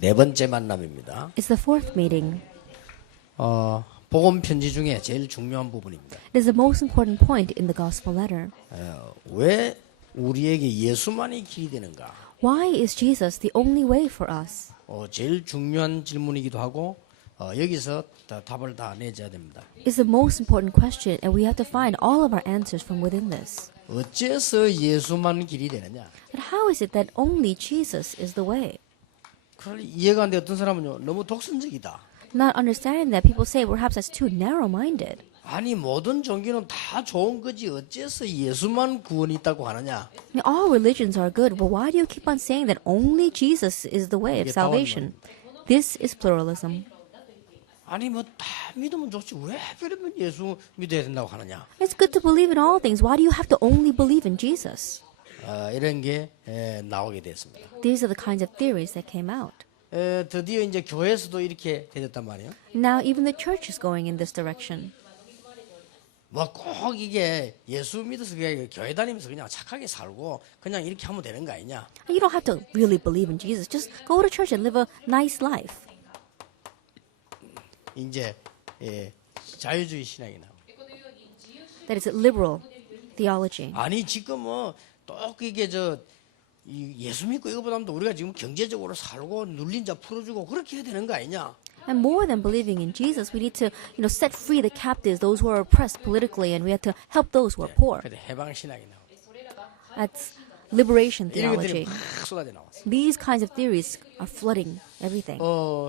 네 번째 만남입니다. It's the fourth meeting. 복음 편지 중에 제일 중요한 부분입니다. It is the most important point in the gospel letter. 왜 우리에게 예수만이 길이 되는가? Why is Jesus the only way for us? 제일 중요한 질문이기도 하고 여기서 답을 다 내줘야 됩니다. It's the most important question, and we have to find all of our answers from within this. 어째서 예수만 길이 되느냐? But how is it that only Jesus is the way? 그걸 이해가 안 돼. 어떤 사람은요, 너무 독선적이다. Not understanding that, people say perhaps that's too narrow-minded. 아니 모든 종교는 다 좋은 거지 어째서 예수만 구원이 있다고 하느냐? All religions are good, but why do you keep on saying that only Jesus is the way of 이게 salvation? This is pluralism. 아니 뭐 다 믿으면 좋지 왜 하필이면 예수 믿어야 된다고 하느냐? It's good to believe in all things. Why do you have to only believe in Jesus? 이런 게 나오게 됐습니다. These are the kinds of theories that came out. 드디어 이제 교회에서도 이렇게 되었단 말이에요. Now even the church is going in this direction. 뭐 꼭 이게 예수 믿어서 그냥 교회 다니면서 그냥 착하게 살고 그냥 이렇게 하면 되는 거 아니냐? You don't have to really believe in Jesus. Just go to church and live a nice life. 이제 자유주의 신앙이 나와. That is liberal theology. 아니 지금 뭐또 이게 예수 믿고 이거보다도 우리가 지금 경제적으로 살고 눌린 자 풀어주고 그렇게 해야 되는 거 아니냐? And more than believing in Jesus, we need to, set free the captives, those who are oppressed politically, and we have to help those who are poor. 그래 해방 신앙이 나와. That's liberation 이런 것들이 theology. 막 쏟아져 나왔어. These kinds of theories are flooding everything.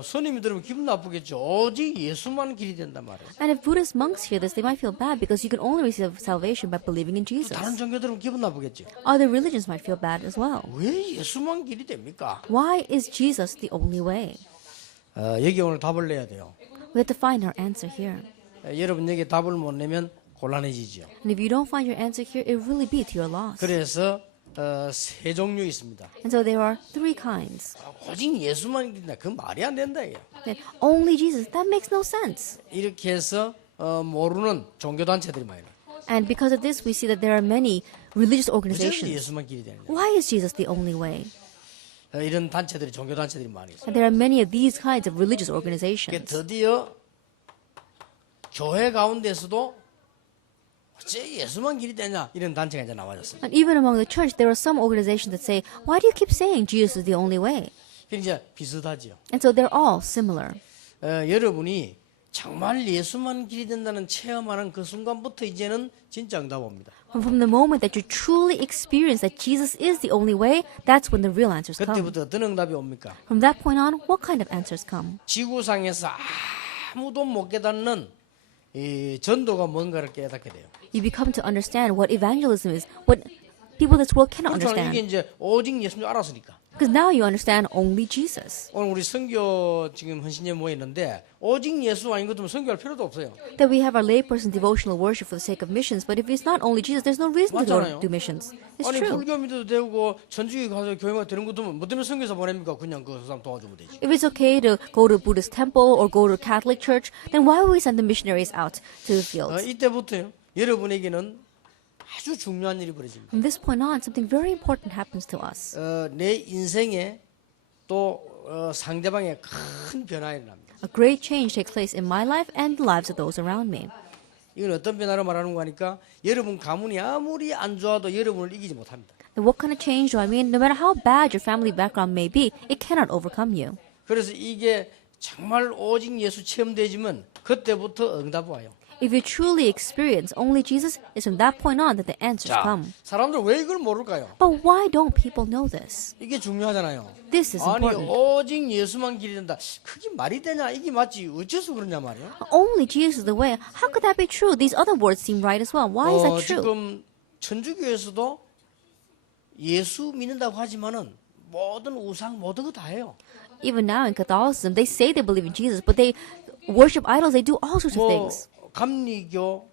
스님이 들으면 기분 나쁘겠죠. 오직 예수만 길이 된단 말이에요. And if Buddhist monks hear this, they might feel bad because you can only receive salvation by believing in Jesus. 다른 종교 들으면 기분 나쁘겠지. Other religions might feel bad as well. 왜 예수만 길이 됩니까? Why is Jesus the only way? 여기 오늘 답을 내야 돼요. We have to find our answer here. 여러분 여기 답을 못 내면 곤란해지죠. And if you don't find your answer here, it will really be to your loss. 그래서 세 종류 있습니다. And so there are three kinds. 오직 예수만 길이다. 그 말이 안 된다 이게. That only Jesus, that makes no sense. 이렇게 해서 모르는 종교 단체들이 많이 나. And because of this, we see that there are many religious 어째서 organizations. 예수만 길이 되느냐? Why is Jesus the only way? 이런 단체들이 종교 단체들이 많이 있어요. And there are many of these kinds of religious 그게 organizations. 드디어 교회 가운데서도 어째 예수만 길이 되냐 이런 단체가 이제 나와졌습니다. And even among the church, there are some organizations that say, why do you keep saying Jesus is the only way? 그게 이제 비슷하지요. And so they're all similar. 여러분이 정말 예수만 길이 된다는 체험하는 그 순간부터 이제는 진짜 응답 옵니다. From the moment that you truly experience that Jesus is the only way, that's when the real answers come. 그때부터 어떤 응답이 옵니까? From that point on, what kind of answers come? 지구상에서 아무도 못 깨닫는 이 전도가 뭔가를 깨닫게 돼요. You become to understand what evangelism is, what people in this world cannot 그렇죠. 이게 understand. 이제 오직 예수인 줄 알았으니까. Because now you understand only Jesus. 오늘 우리 선교 지금 헌신에 모여 있는데 오직 예수 아닌 것들은 선교할 필요도 없어요. That we have our layperson devotional worship for the sake of missions, but if it's not only Jesus, there's no reason to 맞잖아요. do missions. It's 아니 true. 불교 믿어도 되고 천주교 가서 교회가 되는 것도 뭐 때문에 선교사 보냅니까? 그냥 그 사람 도와주면 되지. If it's okay to go to Buddhist temple or go to Catholic church, then why would we send the missionaries out to the fields? 이때부터요. 여러분에게는 아주 중요한 일이 벌어집니다. From this point on, something very important happens to us. 내 인생에 또 상대방의 큰 변화가 일어납니다. A great change takes place in my life and the lives of those around me. 이건 어떤 변화로 말하는 거니까 여러분 가문이 아무리 안 좋아도 여러분을 이기지 못합니다. Then what kind of change do I mean? No matter how bad your family background may be, it cannot overcome you. 그래서 이게 정말 오직 예수 체험되지만 그때부터 응답이 와요. If you truly experience only Jesus, it's from that point on that the answers 자, come. 사람들 왜 이걸 모를까요? But why don't people know this? 이게 중요하잖아요. This is 아니 important. 오직 예수만 길이 된다. 그게 말이 되냐? 이게 맞지? 어째서 그러냐 말이야? Only Jesus is the way. How could that be true? These other words seem right as well. Why is that true? 지금 천주교에서도 예수 믿는다고 하지만은 모든 우상 모든 거 다 해요. Even now in Catholicism, they say they believe in Jesus, but they worship idols. They do all sorts of 뭐 things. 감리교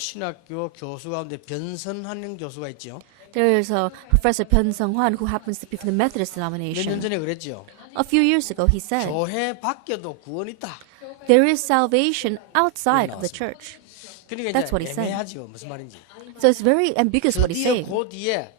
신학교 교수 가운데 변선하는 교수가 있죠. There's a Professor Pyun Sung-hwan who happens to be from the Methodist 몇 년 denomination. 전에 그랬죠. A few years ago, he said, 교회 밖에도 구원 있다. there is salvation outside of the church. 그러니까 That's what he 이제 said. 애매하죠. 무슨 말인지. So it's very ambiguous what he's 드디어 saying. 그 뒤에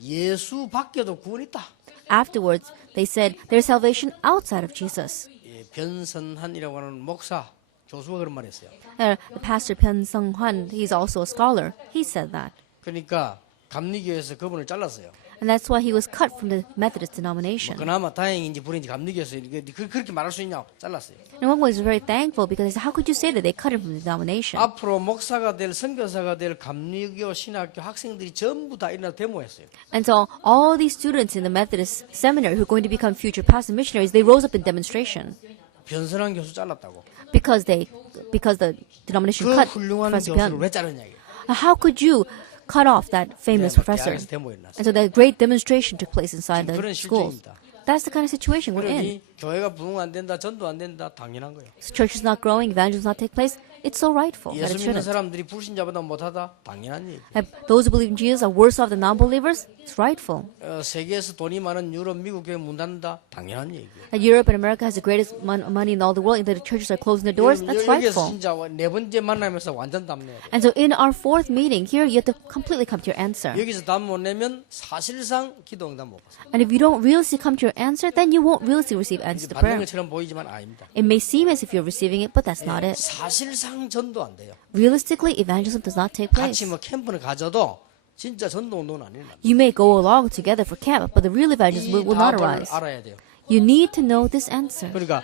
예수 밖에도 구원 있다. afterwards, they said there's salvation outside of Jesus. 예, 변선한이라고 하는 목사, 교수가 그런 말했어요. The pastor Pyun Sung Hwan, he's also a scholar. He said that. 그러니까 감리교에서 그분을 잘랐어요. And that's why he was cut from the Methodist denomination. 그나마 다행인지 불행인지 감리교에서 그렇게 말할 수 있냐고 잘랐어요. And one was very thankful because they said, how could you say that they cut him from the denomination? 앞으로 목사가 될 선교사가 될 감리교 신학교 학생들이 전부 다 일어나 데모했어요. And so all these students in the Methodist seminary who are going to become future pastor missionaries, they rose up in demonstration 변선한 교수 잘랐다고. because the denomination 그 cut 훌륭한 Professor 교수를 Pyun. 왜 자르냐 이게. How could you cut off that famous professor? 대학에서 데모에 났어요. And so that great demonstration took place inside 그런 the schools. 실정입니다. That's the kind of situation we're in. 그러니 교회가 부흥 안 된다, 전도 안 된다, 당연한 거예요. So church is not growing, evangelism not take place. It's so rightful that 예수 it 믿는 shouldn't. 사람들이 불신자보다 못하다, 당연한 얘기. And those who believe in Jesus are worse off than non-believers. It's rightful. 세계에서 돈이 많은 유럽, 미국 교회 문 닫는다, 당연한 얘기예요. That Europe and America has the greatest money in all the world, and that the churches are closing their doors. That's 여기에서 rightful. 진짜 네 번째 만나면서 완전 답 내야 돼. And so in our fourth meeting here, you have to completely come to your answer. 여기서 답 못 내면 사실상 기도 응답 못 받습니다. And if you don't realistically come to your answer, then you won't realistically receive answer to 받는 prayer. 것처럼 보이지만 아닙니다. It may seem as if you're receiving it, but that's not it. 사실상 전도 안 돼요. Realistically, evangelism does not take place. 같이 뭐 캠프를 가져도 진짜 전도 운동은 안 일어납니다. You may go along together for camp, but the real evangelism 이 will not 답을 arise. 알아야 돼요. You need to know this answer. 그러니까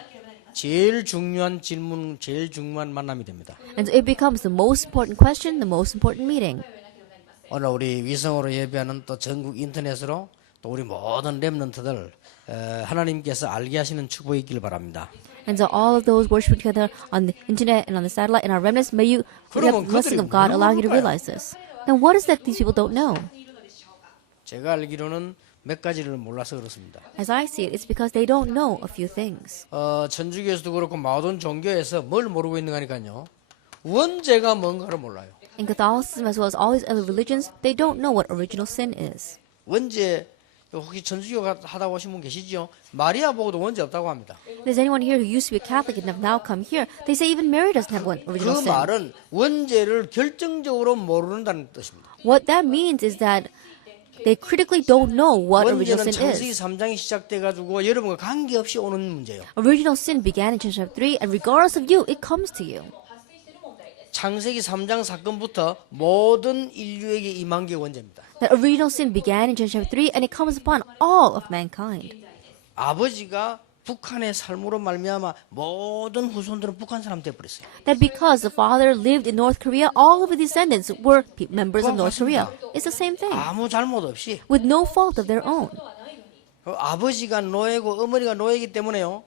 제일 중요한 질문, 제일 중요한 만남이 됩니다. And it becomes the most important question, the most important meeting. 오늘 우리 위성으로 예배하는 또 전국 인터넷으로 또 우리 모든 렘넌트들 하나님께서 알게 하시는 축복이 있길 바랍니다. And so all of those worshiping together on the internet and on the satellite and our remnants, may you 그러면 have the blessing 그들이 of God allowing you to 모르는 거야. realize this. Now what is that these people don't know? 제가 알기로는 몇 가지를 몰라서 그렇습니다. As I see it, it's because they don't know a few things. 천주교에서도 그렇고 모든 종교에서 뭘 모르고 있는 거니까요. 원죄가 뭔가를 몰라요. In Catholicism as well as all these other religions, they don't know what original sin is. 원죄 혹시 천주교 하다 오신 분 계시죠? 마리아 보고도 원죄 없다고 합니다. There's anyone here who used to be a Catholic and have now come here, they say even Mary doesn't have one original 그 sin. 말은 원죄를 결정적으로 모른다는 뜻입니다. What that means is that they critically don't know what original 원죄는 sin 창세기 is. 3장이 시작돼가지고 여러분과 관계없이 오는 문제예요. Original sin began in Genesis 3, and regardless of you, it comes to you. 창세기 3장 사건부터 모든 인류에게 임한 게 원죄입니다. That original sin began in Genesis 3, and it comes upon all of mankind. 아버지가 북한의 삶으로 말미암아 모든 후손들은 북한 사람 돼버렸어요. That because the father lived in North Korea, all of his descendants were members of North Korea. It's the same thing, 아무 잘못 없이 with no fault of their own. 아버지가 노예고 어머니가 노예이기 때문에요.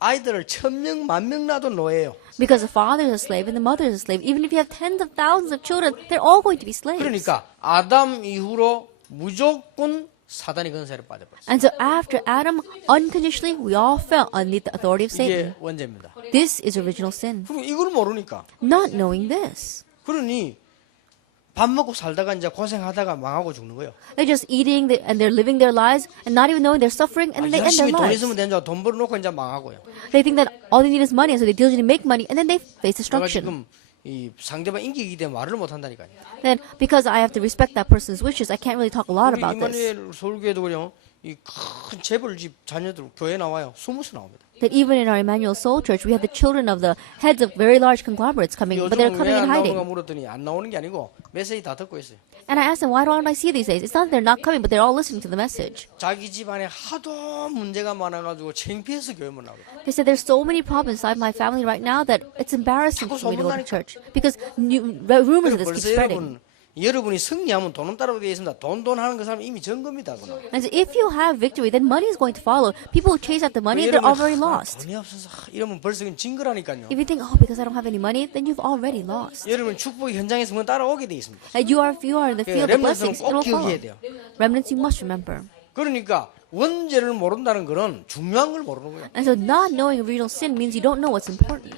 아이들을 1000명, 10,000명 낳아도 노예예요. Because the father is a slave and the mother is a slave. Even if you have tens of thousands of children, they're all going to be slaves. 그러니까 아담 이후로 무조건 사단이 건세를 받아버렸어요. And so after Adam, unconditionally, we all fell underneath the authority of Satan. 이게 원죄입니다. This is original sin. 그리고 이걸 모르니까 Not knowing this. 그러니 밥 먹고 살다가 이제 고생하다가 망하고 죽는 거예요. They're just eating and they're living their lives and not even knowing they're suffering and then they end their 열심히 돈 lives. 있으면 되는 줄 돈 벌어놓고 이제 망하고요. They think that all they need is money, and so they diligently make money and then they face 내가 destruction. 지금 이 상대방 인기이기 때문에 말을 못 한다니까요. Then because I have to respect that person's wishes, I can't really talk a lot 우리 about this. 이마누엘 서울교회도 그냥 이 큰 재벌집 자녀들 교회 나와요. 20명 나옵니다. That even in our Emmanuel Soul Church, we have the children of the heads of very large conglomerates coming, but they're 요즘은 coming 왜 in 안 나오는가 hiding. 물었더니 안 나오는 게 아니고 메시지 다 듣고 있어요. And I asked them, why don't I see these days? It's not that they're not coming, but they're all listening to the message. 자기 집안에 하도 문제가 많아가지고 창피해서 교회 못 나오고. They said there's so many problems inside my family right now that it's embarrassing for me to go to church because rumors of this keep 벌써 spreading. 여러분이 승리하면 돈은 따로 되어 있습니다. 돈 하는 그 사람 이미 전 겁니다. 그건. And so if you have victory, then money is going to follow. People who chase after money, they're already lost. 돈이 없어서 이러면 벌써 진 거라니까요. If you think, oh, because I don't have any money, then you've already lost. 여러분 축복의 현장에서 뭐 따라오게 돼 있습니다. If you are in the field of blessings, it 렘넌트는 꼭 will follow. 기억해야 돼요. Remnants, you must remember. 그러니까 원죄를 모른다는 거는 중요한 걸 모르는 거예요. And so not knowing original sin means you don't know what's important.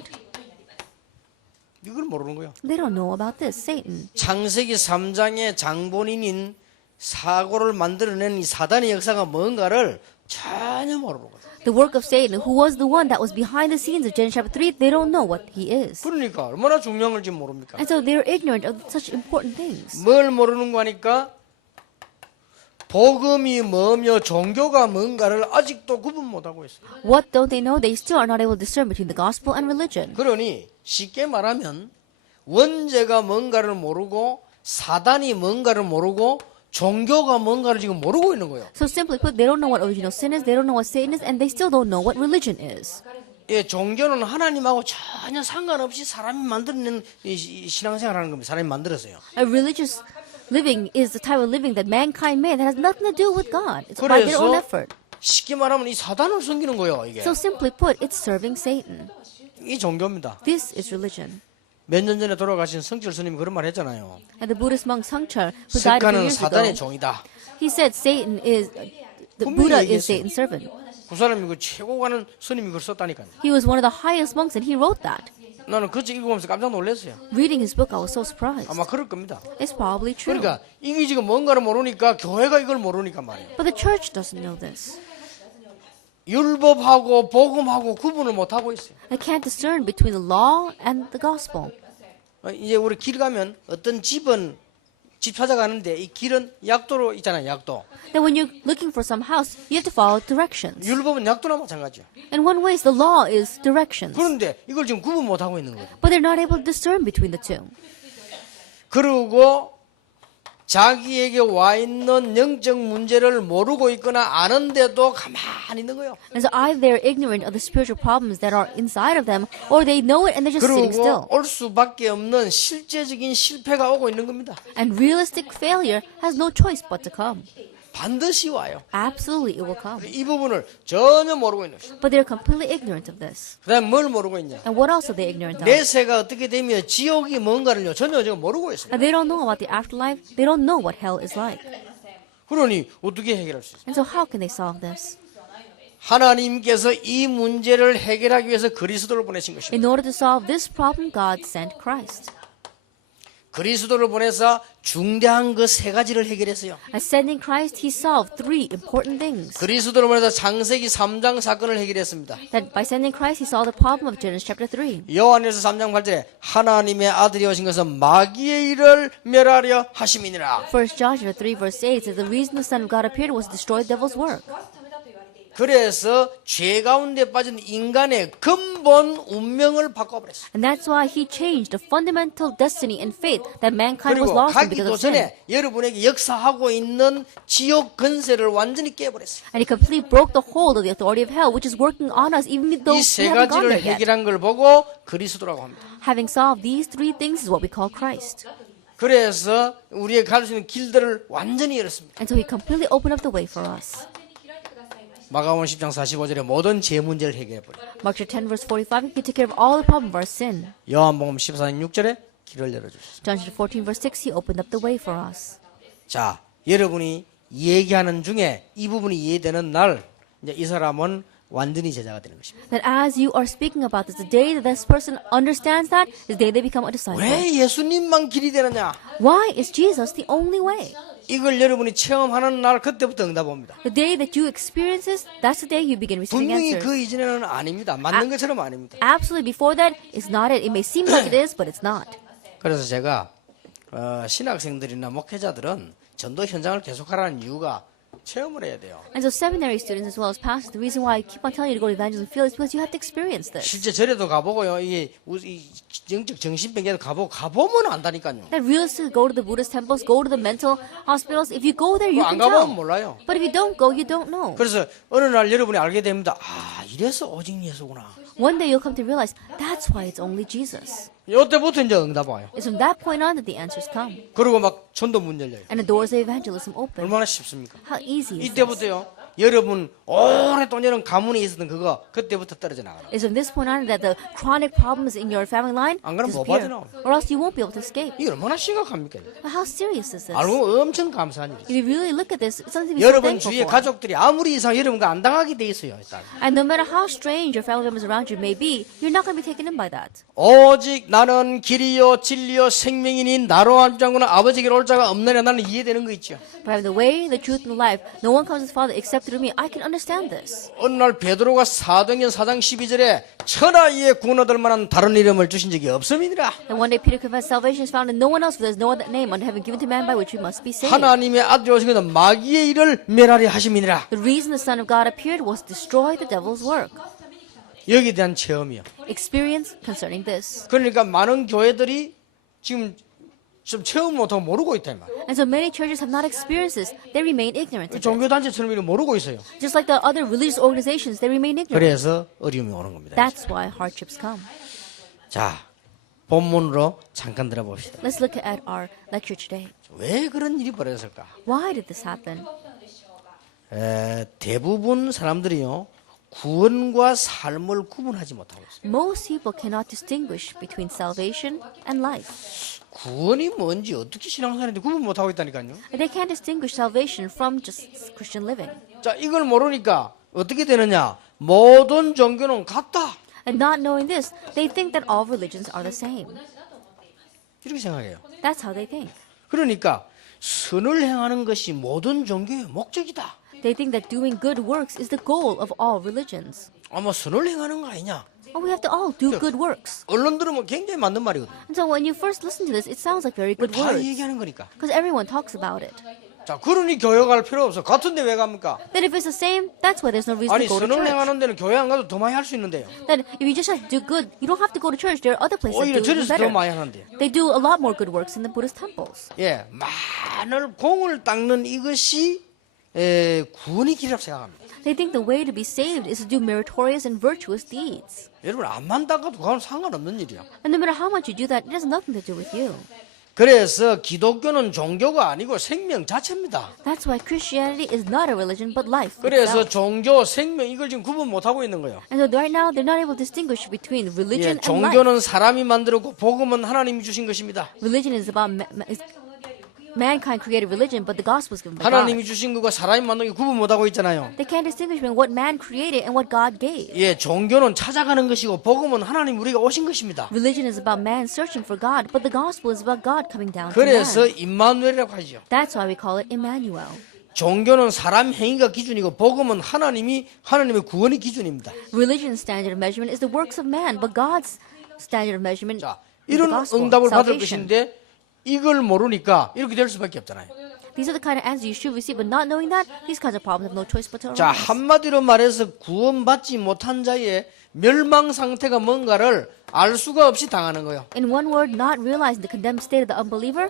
이걸 모르는 거예요. They don't know about this, Satan. 창세기 3장의 장본인인 사고를 만들어낸 이 사단의 역사가 뭔가를 전혀 모르는 거예요. The work of Satan, who was the one that was behind the scenes of Genesis chapter 3, they don't know what he is. 그러니까 얼마나 중요한 걸지 모릅니까? And so they're ignorant of such important things. 뭘 모르는 거니까 복음이 뭐며 종교가 뭔가를 아직도 구분 못하고 있어요. What don't they know? They still are not able to discern between the gospel and religion. 그러니 쉽게 말하면 원죄가 뭔가를 모르고 사단이 뭔가를 모르고 종교가 뭔가를 지금 모르고 있는 거예요. So simply put, they don't know what original sin is, they don't know what Satan is, and they still don't know what religion is. 예, 종교는 하나님하고 전혀 상관없이 사람이 만들어낸 이 신앙생활하는 겁니다. 사람이 만들었어요. A religious living is the type of living that mankind made that has nothing to do with God. It's by their own 그래서 effort. 쉽게 말하면 이 사단을 섬기는 거예요. 이게 So simply put, it's serving Satan. 이 종교입니다. This is religion. 몇 년 전에 돌아가신 성철 스님이 그런 말 했잖아요. And the Buddhist monk Sangchar, who died a few 석가는 years 사단의 ago, 종이다. he said Satan is, the 분명히 Buddha 얘기했어요. is Satan's servant. 그 사람이 그 최고 가는 스님이 그걸 썼다니까요. He was one of the highest monks and he wrote that. 나는 그 책 읽으면서 깜짝 놀랐어요. Reading his book, I was so surprised. 아마 그럴 겁니다. It's probably true. 그러니까 이게 지금 뭔가를 모르니까 교회가 이걸 모르니까 말이에요. But the church doesn't know this. 율법하고 복음하고 구분을 못 하고 있어요. They can't discern between the law and the gospel. 이제 우리 길 가면 어떤 집은 집 찾아가는데 이 길은 약도로 있잖아요. 약도. Then when you're looking for some house, you have to follow directions. 율법은 약도나 마찬가지죠. In one way, the law is directions. 그런데 이걸 지금 구분 못 하고 있는 거예요. But they're not able to discern between the two. 그리고 자기에게 와 있는 영적 문제를 모르고 있거나 아는데도 가만히 있는 거예요. And so either they're ignorant of the spiritual problems that are inside of them, or they know it and they're just sitting 그리고 still. 올 수밖에 없는 실제적인 실패가 오고 있는 겁니다. And realistic failure has no choice but to come. 반드시 와요. Absolutely, it will come. 이 부분을 전혀 모르고 있는 거예요. But they're completely ignorant of this. 그 다음에 뭘 모르고 있냐. And what else are they ignorant of? 내 새가 어떻게 되면 지옥이 뭔가를요 전혀 지금 모르고 있어요. And they don't know about the afterlife. They don't know what hell is like. 그러니 어떻게 해결할 수 있어요? And so how can they solve this? 하나님께서 이 문제를 해결하기 위해서 그리스도를 보내신 것입니다. In order to solve this problem, God sent Christ. 그리스도를 보내서 중대한 그 세 가지를 해결했어요. By sending Christ, he solved three important things. 그리스도를 보내서 창세기 3장 사건을 해결했습니다. That by sending Christ, he solved the problem of Genesis chapter 3. 요한일서 3장 8절에 하나님의 아들이 오신 것은 마귀의 일을 멸하려 하심이니라. 1 John chapter 3 verse 8 says the reason the Son of God appeared was to destroy the devil's work. 그래서 죄 가운데 빠진 인간의 근본 운명을 바꿔버렸어요. And that's why he changed the fundamental destiny and fate that mankind was 그리고 lost in because 가기도 of sin. 전에 여러분에게 역사하고 있는 지옥 근세를 완전히 깨버렸어요. And he completely broke the hold of the authority of hell, which is working on us even though 이 we 세 haven't gone 가지를 there yet. 해결한 걸 보고 그리스도라고 합니다. Having solved these three things is what we call Christ. 그래서 우리의 갈 수 있는 길들을 완전히 열었습니다. And so he completely opened up the way for us. 마가복음 10장 45절에 모든 죄 문제를 해결해버려요. Mark chapter 10 verse 45, he took care of all the problem of our sin. 요한복음 14장 6절에 길을 열어주셨습니다. John chapter 14 verse 6, he opened up the way for us. 자, 여러분이 얘기하는 중에 이 부분이 이해되는 날 이제 이 사람은 완전히 제자가 되는 것입니다. That as you are speaking about this, the day that this person understands that is the day they become a disciple. 왜 예수님만 길이 되느냐? Why is Jesus the only way? 이걸 여러분이 체험하는 날 그때부터 응답 옵니다. The day that you experience this, that's the day you begin receiving 분명히 answers. 그 이전에는 아닙니다. 맞는 것처럼 아닙니다. Absolutely, before that, it's not it. It may seem like it is, but it's not. 그래서 제가 신학생들이나 목회자들은 전도 현장을 계속하라는 이유가 체험을 해야 돼요. And so seminary students as well as pastors, the reason why I keep on telling you to go to evangelism field is because you have to experience this. 실제 절에도 가보고요. 이게 이 영적 정신병에도 가보면 안다니까요. That realistically go to the Buddhist temples, go to the mental hospitals. If you go there, you 안 can 가보면 tell. 몰라요. But if you don't go, you don't know. 그래서 어느 날 여러분이 알게 됩니다. 아, 이래서 오직 예수구나. One day you'll come to realize that's why it's only Jesus. 이때부터 이제 응답 와요. It's from that point on that the answers come. 그리고 막 전도 문 열려요. And the doors of evangelism open. 얼마나 쉽습니까? How easy is this? 이때부터요. 여러분 오랫동안 가문에 있었던 그거 그때부터 떨어져 나가요. It's from this point on that the chronic problems in your family line 안 그러면 못 disappear. 빠져나와요. Or else you won't be able to escape. 이게 얼마나 심각합니까? But how serious is this? 알고 엄청 감사한 일이죠. If you really look at this, it's something to be so 여러분 thankful 주위의 for. 가족들이 아무리 이상 여러분과 안 당하게 돼 있어요. 일단. And no matter how strange your family members around you may be, you're not going to be taken in by that. 오직 나는 길이요 진리요 생명이니 나로 알지 않고는 아버지에게 올 자가 없느냐 나는 이해되는 거 있죠. For I am the way, the truth, and the life. No one comes to the Father except described through me, I can understand this. 어느 날 베드로가 사도행전 4장 12절에 천하에 구원 얻을 만한 다른 이름을 주신 적이 없음이니라. And one day Peter confessed, salvation is found in no one else, for there is no other name under heaven given to man by which we must be saved. 하나님의 아들이 오신 것은 마귀의 일을 멸하려 하심이니라. The reason the Son of God appeared was to destroy the devil's work. 여기에 대한 체험이요. Experience concerning this. 그러니까 많은 교회들이 지금 좀 체험 못하고 모르고 있다 이 말. And so many churches have not experienced this. They remain ignorant of it. 종교단체처럼 이렇게 모르고 있어요. Just like the other religious organizations, they remain ignorant. 그래서 어려움이 오는 겁니다. That's why hardships come. 자, 본문으로 잠깐 들어봅시다. Let's look at our lecture today. 왜 그런 일이 벌어졌을까? Why did this happen? 대부분 사람들이요, 구원과 삶을 구분하지 못하고 있어요. Most people cannot distinguish between salvation and life. 구원이 뭔지 어떻게 신앙생활인데 구분 못하고 있다니까요. They can't distinguish salvation from just Christian living. 자, 이걸 모르니까 어떻게 되느냐? 모든 종교는 같다. And not knowing this, they think that all religions are the same. 이렇게 생각해요. That's how they think. 그러니까 선을 행하는 것이 모든 종교의 목적이다. They think that doing good works is the goal of all religions. 아마 선을 행하는 거 아니냐? Oh, we have to all do good works. 언론 들으면 굉장히 맞는 말이거든요. And so when you first listen to this, it sounds like very good 다 words. 얘기하는 거니까. Because everyone talks about it. 자, 그러니 교회 갈 필요 없어. 같은데 왜 갑니까? Then if it's the same, that's why there's no reason 아니, to go to 선을 church. 행하는 데는 교회 안 가도 더 많이 할 수 있는데요. Then if you just have to do good, you don't have to go to church. There are other places 오히려 that do even 저래서 더 better. 많이 하는데. They do a lot more good works in the Buddhist temples. 예, 많은 공을 닦는 이것이 구원의 길이라고 생각합니다. They think the way to be saved is to do meritorious and virtuous deeds. 여러분, 암만 닦아도 그건 상관없는 일이야. And no matter how much you do that, it has nothing to do with you. 그래서 기독교는 종교가 아니고 생명 자체입니다. That's why Christianity is not a religion, but life 그래서 itself. 종교, 생명 이걸 지금 구분 못하고 있는 거예요. And so right now, they're not able to distinguish between 예, religion and life. 종교는 사람이 만들었고 복음은 하나님이 주신 것입니다. Religion is about mankind created religion, but the gospel is given by 하나님이 God. 주신 것과 사람이 만든 게 구분 못하고 있잖아요. They can't distinguish between what man created and what God gave. 예, 종교는 찾아가는 것이고 복음은 하나님 우리가 오신 것입니다. Religion is about man searching for God, but the gospel is about God coming down to 그래서 man. 임마누엘이라고 하죠. That's why we call it Emmanuel. 종교는 사람 행위가 기준이고 복음은 하나님의 구원이 기준입니다. Religion's standard of measurement is the works of man, but God's standard of measurement 자, is the 이런 gospel, 응답을 받을 salvation. 것인데 이걸 모르니까 이렇게 될 수밖에 없잖아요. These are the kind of answers you should receive, but not knowing that, these kinds of problems have no choice but to 자, arise. 한마디로 말해서 구원받지 못한 자의 멸망 상태가 뭔가를 알 수가 없이 당하는 거예요. In one word, not realizing the condemned state of the unbeliever,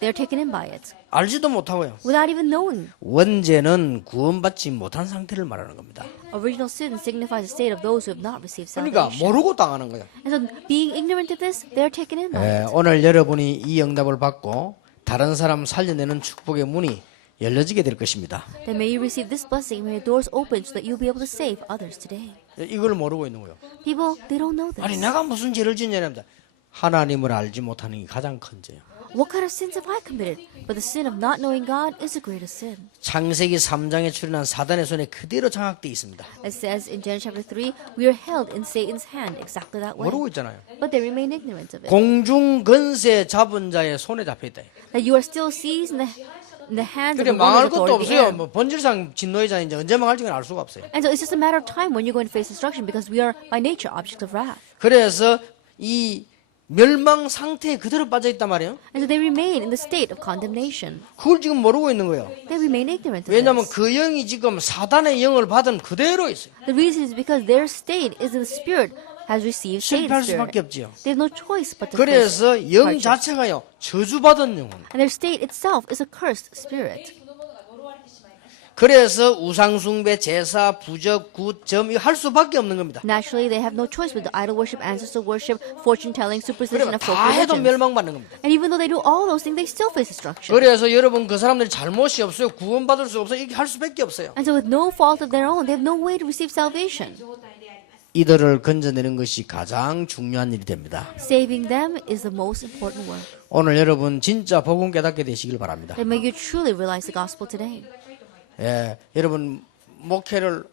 they're taken in by it, 알지도 못하고요. without even knowing. 원죄는 구원받지 못한 상태를 말하는 겁니다. Original sin signifies the state of those who have not received 그러니까 salvation. 모르고 당하는 거예요. And so, being ignorant of this, they're taken in by it. 오늘 여러분이 이 응답을 받고 다른 사람 살려내는 축복의 문이 열려지게 될 것입니다. Then may you receive this blessing, may your doors open so that you'll be able to save others today. 이걸 모르고 있는 거예요. People, they don't know 아니 this. 내가 무슨 죄를 짓냐랍니다. 하나님을 알지 못하는 게 가장 큰 죄예요. What kind of sins have I committed? But the sin of not knowing God is the greatest sin. 창세기 3장에 출현한 사단의 손에 그대로 장악되어 있습니다. It says in Genesis chapter 3, we are held in Satan's hand exactly that way. 모르고 있잖아요. But they remain ignorant of it. 공중 건세 잡은 자의 손에 잡혀 있다. That you are still seized in the hands of 그래 the 망할 rulers 것도 authority of the 없어요. air. 뭐 번질상 진노이자 이제 언제 망할지는 알 수가 없어요. And so it's just a matter of time when you're going to face destruction because we are by nature objects of wrath. 그래서 이 멸망 상태에 그대로 빠져 있단 말이에요. And so they remain in the state of condemnation. 그걸 지금 모르고 있는 거예요. They remain ignorant of 왜냐하면 this. 그 영이 지금 사단의 영을 받은 그대로 있어요. The reason is because their state is the spirit has received 실패할 Satan's 수밖에 spirit. 없지요. They have no choice but to face 그래서 영 hardship. 자체가요 저주받은 영혼. And their state itself is a cursed spirit. 그래서 우상숭배, 제사, 부적, 굿점 이거 할 수밖에 없는 겁니다. Naturally, they have no choice but to idol worship, ancestor worship, fortune telling, superstition, 그러면 and folk 다 해도 religions. 멸망받는 겁니다. And even though they do all those things, they still face destruction. 그래서 여러분 그 사람들이 잘못이 없어요. 구원받을 수 없어요. 이렇게 할 수밖에 없어요. And so, with no fault of their own, they have no way to receive salvation. 이들을 건져내는 것이 가장 중요한 일이 됩니다. Saving them is the most important work. 오늘 여러분 진짜 복음 깨닫게 되시길 바랍니다. That may you truly realize the gospel today. 예, 여러분 목회를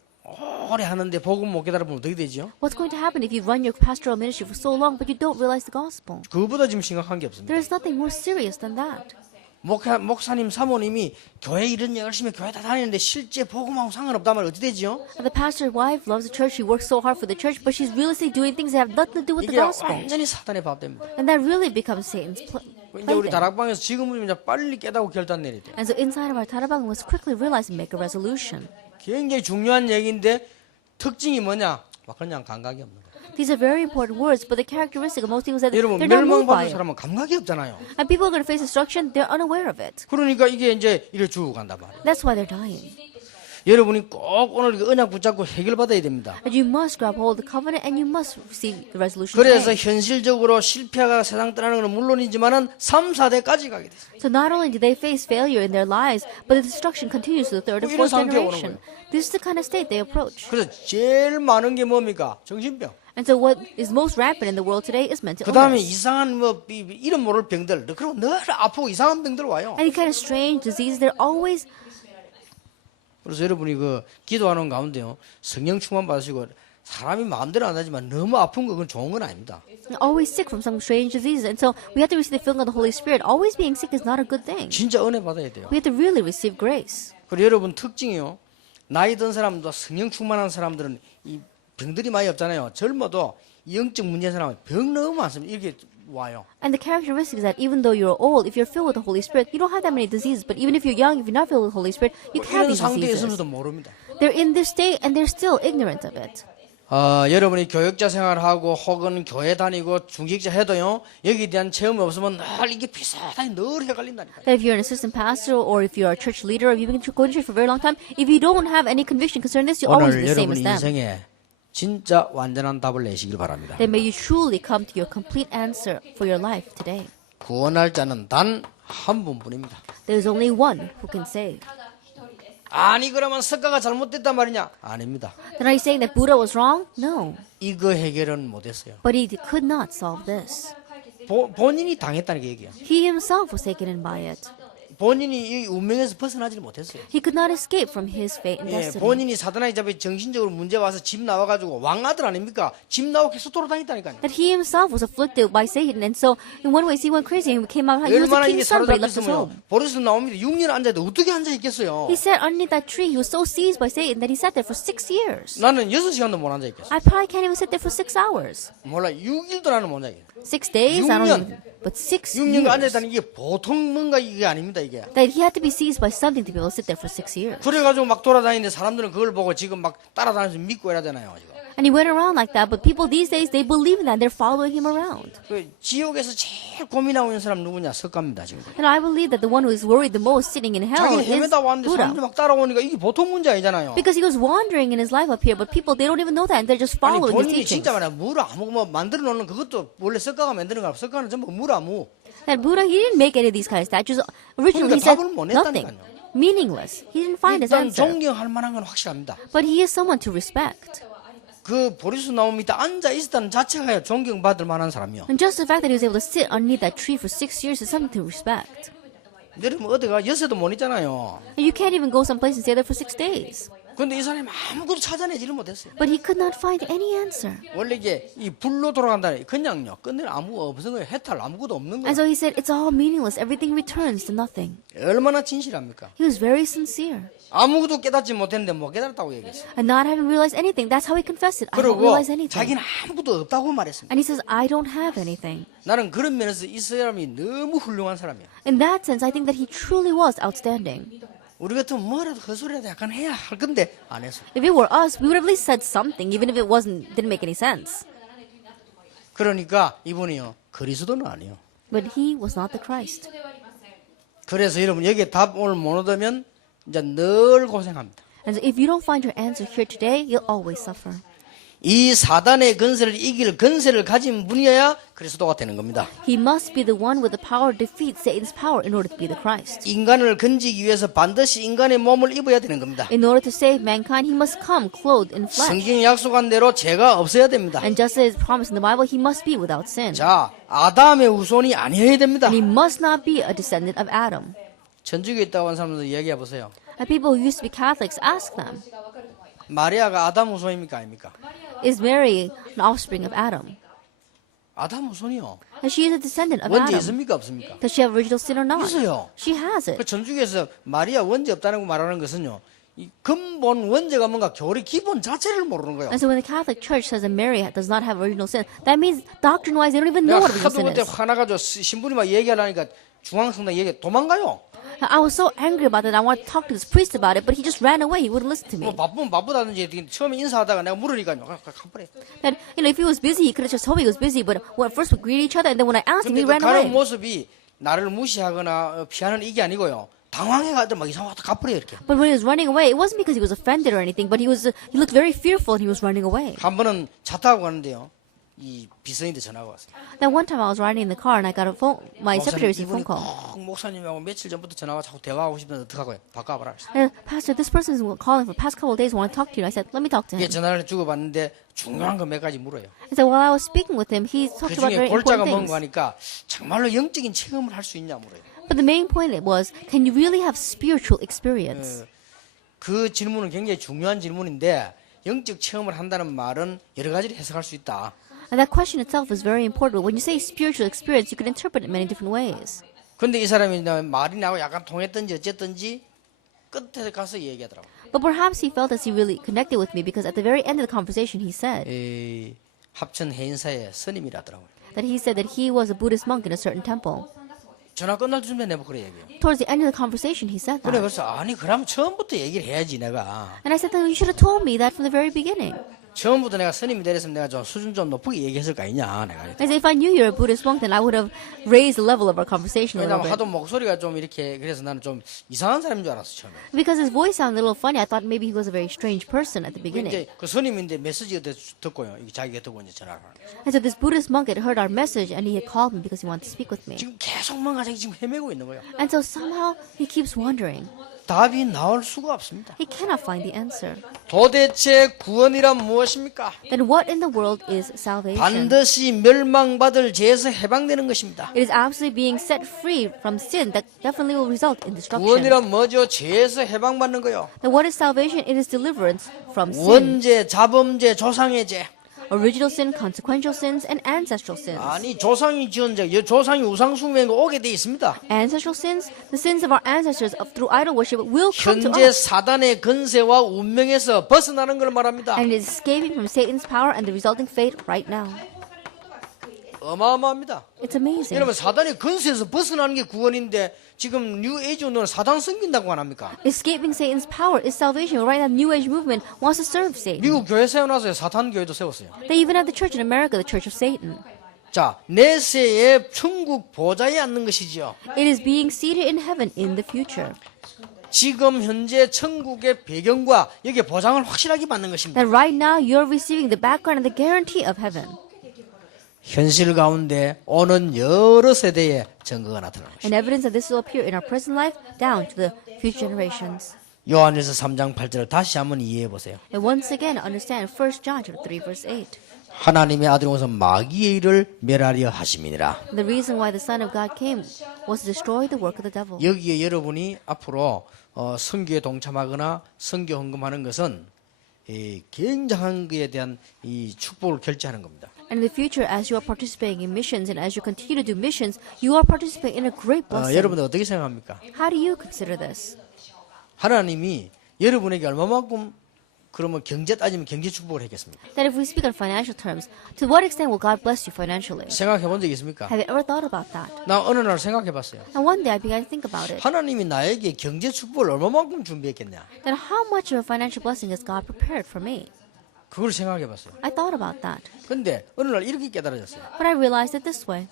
오래 하는데 복음 못 깨달으면 어떻게 되죠? What's going to happen if you run your pastoral ministry for so long but you don't realize the gospel? 그거보다 지금 심각한 게 없습니다. There is nothing more serious than that. 목사님, 사모님이 교회 이런 열심히 교회 다 다니는데 실제 복음하고 상관없단 말이 어떻게 되지요? And the pastor's wife loves the church. She works so hard for the church, but she's realistically doing things that have nothing to do with the 이게 gospel. 완전히 사단의 밥됩니다. And that really becomes Satan's 이제 우리 plaything. 다락방에서 지금은 이제 빨리 깨닫고 결단 내려야 돼요. And so inside of our tarabang, we must quickly realize and make a resolution. 굉장히 중요한 얘기인데 특징이 뭐냐? 막 그냥 감각이 없는 거예요. These are very important words, but the characteristic of most people is that 여러분 they're not moved 멸망받은 by it. 사람은 감각이 없잖아요. And people are going to face destruction, they're unaware of it. 그러니까 이게 이제 이래 죽어간단 말이에요. That's why they're dying. 여러분이 꼭 오늘 그 언약 붙잡고 해결받아야 됩니다. And you must grab hold of the covenant and you must receive the resolution 그래서 today. 현실적으로 실패하가 세상 떠나는 건 물론이지만은 3, 4대까지 가게 됐어요. So not only do they face failure in their lives, but the destruction continues to the third and 이런 fourth 상태에 오는 generation. This is the kind of state they approach. 그래서 제일 많은 게 뭡니까? 정신병. And so what is most rampant in the world today is mental 그 다음에 illness. 이상한 뭐 이름 모를 병들. 그리고 늘 아프고 이상한 병들 와요. Any kind of strange diseases, they're always 그래서 여러분이 그 기도하는 가운데요. 성령 충만 받으시고 사람이 마음대로 안 하지만 너무 아픈 거 그건 좋은 건 아닙니다. always sick from some strange diseases. And so we have to receive the filling of the Holy Spirit. Always being sick is not a good thing. 진짜 은혜 받아야 돼요. We have to really receive grace. 그리고 여러분 특징이요. 나이 든 사람도 성령 충만한 사람들은 이 병들이 많이 없잖아요. 젊어도 영적 문제인 사람은 병 너무 많습니다. 이렇게 와요. And the characteristic is that even though you're old, if you're filled with the Holy Spirit, you don't have that many diseases. But even if you're young, if you're not filled with the Holy Spirit, you can have 이런 these 상태에 diseases. 있으면서도 모릅니다. They're in this state and they're still ignorant of it. 여러분이 교육자 생활하고 혹은 교회 다니고 중직자 해도요. 여기에 대한 체험이 없으면 늘 이게 비슷하게 늘 헷갈린다니까요. That if you're an assistant pastor or if you're a church leader or if you've been going to church for a very long time, if you don't have any conviction concerning this, you'll always 오늘 be the same 여러분 as them. 인생에 진짜 완전한 답을 내시길 바랍니다. Then may you truly come to your complete answer for your life today. 구원할 자는 단 한 분뿐입니다. There's only one who can save. 아니 그러면 석가가 잘못됐단 말이냐? 아닙니다. Then are you saying that Buddha was wrong? No. 이거 해결은 못했어요. But he could not solve this. 본인이 당했다는 게 얘기야. He himself was taken in by it. 본인이 이 운명에서 벗어나지 못했어요. He could not escape from his fate and 예, destiny. 본인이 사단에게 잡혀 정신적으로 문제 와서 집 나와가지고 왕아들 아닙니까? 집 나와 계속 돌아다녔다니까요. That he himself was afflicted by Satan, and so in one way he went crazy and came out. He was the 얼마나 이게 king's son, but he left his 사로잡혔으면 home. 버릇은 나옵니다. 6년 앉아도 어떻게 앉아있겠어요? He sat underneath that tree. He was so seized by Satan that he sat there for 6 years. 나는 6시간도 못 앉아있겠어. I probably can't even sit there for 6 hours. 몰라 6일도 나는 못 앉아있겠어. 6 days? I don't 6년. even. But 6 6년간 years. 앉아있다는 게 보통 뭔가 이게 아닙니다 이게. That he had to be seized by something to be able to sit there for 6 years. 그래가지고 막 돌아다니는데 사람들은 그걸 보고 지금 막 따라다니면서 믿고 해야 되나요 지금. And he went around like that, but people these days, they believe in that. They're following him around. 그 지옥에서 제일 고민하고 있는 사람 누구냐? 석가입니다 지금. And I believe that the one who is worried the most sitting in hell 자기는 is 헤매다 왔는데 사람들이 Buddha. 막 따라오니까 이게 보통 문제 아니잖아요. Because he was wandering in his life up here, but people, they don't even know that, and they're just 아니 following his 본인이 teachings. 진짜 말이야 물 아무 뭐 만들어 놓는 그것도 원래 석가가 만드는 거라 석가는 전부 물 아무. That Buddha, he didn't make any of these kind of statues. Originally, he 그러니까 said 답을 못 nothing. 냈다니까요. Meaningless. He didn't find his 일단 answer. 존경할 만한 건 확실합니다. But he is someone to respect. 그 보리수 나무 밑에 앉아 있었다는 자체가 존경받을 만한 사람이요. And just the fact that he was able to sit underneath that tree for 6 years is something to respect. 여러분 어디가 여세도 못 있잖아요. And you can't even go someplace and stay there for 6 days. 근데 이 사람이 아무것도 찾아내지를 못했어요. But he could not find any answer. 원래 이게 이 불로 돌아간다. 그냥요. 끝내 아무것도 없는 거예요. 해탈 아무것도 없는 And 거예요. so he said, it's all meaningless. Everything returns to nothing. 얼마나 진실합니까? He was very sincere. 아무것도 깨닫지 못했는데 못 깨달았다고 얘기했어요. And not having realized anything, that's how he confessed it. I don't 그리고 realize anything. 자기는 아무것도 없다고 말했습니다. And he says, I don't have anything. 나는 그런 면에서 이 사람이 너무 훌륭한 사람이야. In that sense, I think that he truly was outstanding. 우리 같으면 뭐라도 헛소리라도 약간 해야 할 건데 안 했어. If it were us, we would have at least said something, even if it didn't make any sense. 그러니까 이분이요 그리스도는 아니요. But he was not the Christ. 그래서 여러분 여기에 답 오늘 못 얻으면 이제 늘 고생합니다. And so if you don't find your answer here today, you'll always suffer. 이 사단의 건세를 이길 건세를 가진 분이어야 그리스도가 되는 겁니다. He must be the one with the power to defeat Satan's power in order to be the Christ. 인간을 건지기 위해서 반드시 인간의 몸을 입어야 되는 겁니다. In order to save mankind, he must come clothed in flesh. 성경이 약속한 대로 죄가 없어야 됩니다. And just as promised in the Bible, he must be without sin. 자, 아담의 후손이 아니어야 됩니다. And he must not be a descendant of Adam. 천주교에 있다고 하는 사람들 얘기해 보세요. And people who used to be Catholics, ask them, 마리아가 아담 후손입니까 아닙니까? is Mary an offspring of Adam? 아담 후손이요. And she is a descendant of 원죄 Adam. 있습니까 없습니까? Does she have original sin or not? 있어요. She has 그 it. 전주교에서 마리아 원죄 없다는 거 말하는 것은요. 이 근본 원죄가 뭔가 교리 기본 자체를 모르는 거예요. And so when the Catholic Church says that Mary does not have original sin, that means doctrine-wise they don't even know 내가 what original 하도 sin 그때 is. 화나가지고 신부님 막 얘기하려니까 중앙성당 얘기 도망가요. I was so angry about that. I wanted to talk to this priest about it, but he just ran away. He wouldn't listen to 뭐 me. 바쁘면 바쁘다든지 처음에 인사하다가 내가 물으니까요. 가버려. That if he was busy, he could have just told me he was busy. But when first we greet each other, and then when I asked him, 근데 he 그 ran 가는 away. 모습이 나를 무시하거나 피하는 이게 아니고요. 당황해가지고 막 이상하다 가버려 이렇게. But when he was running away, it wasn't because he was offended or anything, but he looked very fearful and he was running away. 한 번은 차 타고 가는데요. 이 비서인데 전화가 왔어요. Then one time I was riding in the car and I got a phone. My secretary received a phone 이분이 call. 꼭 목사님하고 며칠 전부터 전화가 자꾸 대화하고 싶은데 어떡하고요? 바꿔봐라. And Pastor, this person is calling for the past couple of days. I want to talk to you. I said, let me talk to 이게 him. 전화를 주고받는데 중요한 거 몇 가지 물어요. And so while I was speaking with him, he talked about 그중에 very 골자가 important 뭔가 things. 하니까 정말로 영적인 체험을 할 수 있냐 물어요. But the main point was, can you really have spiritual experience? 그 질문은 굉장히 중요한 질문인데 영적 체험을 한다는 말은 여러 가지로 해석할 수 있다. And that question itself is very important. When you say spiritual experience, you can interpret it many different ways. 근데 이 사람이 말이 나고 약간 통했든지 어쨌든지 끝에 가서 얘기하더라고. But perhaps he felt as he really connected with me because at the very end of the conversation, he said 이 합천 해인사의 스님이라더라고요. that he was a Buddhist monk in a certain temple. 전화 끝날 쯤에 내가 그래 얘기해요. Towards the end of the conversation, he said 그래 that. 그래서 아니 그러면 처음부터 얘기를 해야지 내가. And I said, you should have told me that from the very beginning. 처음부터 내가 스님이 되랬으면 내가 좀 수준 좀 높게 얘기했을 거 아니냐 내가. I said, if I knew you were a Buddhist monk, then I would have raised the level of our conversation a little 왜냐면 bit. 하도 목소리가 좀 이렇게 그래서 나는 좀 이상한 사람인 줄 알았어 처음에. Because his voice sounded a little funny, I thought maybe he was a very strange person at the 이제 beginning. 그 스님인데 메시지 듣고요. 이게 자기가 듣고 이제 전화를 하는. And so this Buddhist monk had heard our message and he had called me because he wanted to speak with me. 지금 계속 뭔가 자기 지금 헤매고 있는 거예요. And so somehow he keeps wondering. 답이 나올 수가 없습니다. He cannot find the answer. 도대체 구원이란 무엇입니까? Then what in the world is salvation? 반드시 멸망받을 죄에서 해방되는 것입니다. It is absolutely being set free from sin that definitely will result in destruction. 구원이란 뭐죠? 죄에서 해방받는 거요. Then what is salvation? It is deliverance from sin. 원죄, 자범죄, 조상의 죄. Original sin, consequential sins, and ancestral sins. 아니 조상이 지은 죄, 조상이 우상숭배가 오게 돼 있습니다. Ancestral sins, the sins of our ancestors through idol worship will come to 현재 us. 사단의 근세와 운명에서 벗어나는 걸 말합니다. And it is escaping from Satan's power and the resulting fate right now. 어마어마합니다. It's amazing. 여러분 사단의 근세에서 벗어나는 게 구원인데 지금 뉴 에이지 운동은 사단 섬긴다고 안 합니까? Escaping Satan's power is salvation. Right now, the New Age movement wants to serve Satan. 미국 교회 세워놔서 사탄 교회도 세웠어요. They even have the church in America, the Church of Satan. 자, 내세의 천국 보좌에 앉는 것이지요. It is being seated in heaven in the future. 지금 현재 천국의 배경과 여기에 보장을 확실하게 받는 것입니다. That right now, you're receiving the background and the guarantee of heaven. 현실 가운데 오는 여러 세대의 증거가 나타나는 것입니다. And evidence that this will appear in our present life down to the future generations. 요한일서 3장 8절을 다시 한번 이해해 보세요. And once again, understand 1 John chapter 3, verse 8. 하나님의 아들이 오셔서 마귀의 일을 멸하려 하심이니라. The reason why the Son of God came was to destroy the work of the devil. 여기에 여러분이 앞으로 선교에 동참하거나 선교 헌금하는 것은 이 굉장한 것에 대한 이 축복을 결제하는 겁니다. And in the future, as you are participating in missions and as you continue to do missions, you are participating in a great blessing. 여러분들 어떻게 생각합니까? How do you consider this? 하나님이 여러분에게 얼마만큼 그러면 경제 따지면 경제 축복을 했겠습니까? That if we speak on financial terms, to what extent will God bless you financially? 생각해 본 적 있습니까? Have you ever thought about that? 나 어느 날 생각해 봤어요. And one day I began to think about it. 하나님이 나에게 경제 축복을 얼마만큼 준비했겠냐? Then how much of a financial blessing has God prepared for me? 그걸 생각해 봤어요. I thought about that. 근데 어느 날 이렇게 깨달아졌어요. But I realized it this way.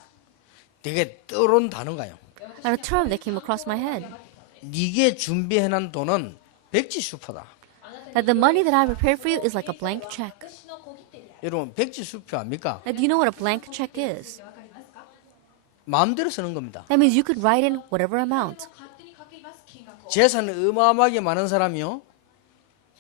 되게 떠오른 단어가요. And a term that came across my head. 네게 준비해놓은 돈은 백지 수표다. That the money that I prepared for you is like a blank check. 여러분 백지 수표 압니까? Now, do you know what a blank check is? 마음대로 쓰는 겁니다. That means you could write in whatever amount. 재산이 어마어마하게 많은 사람이요.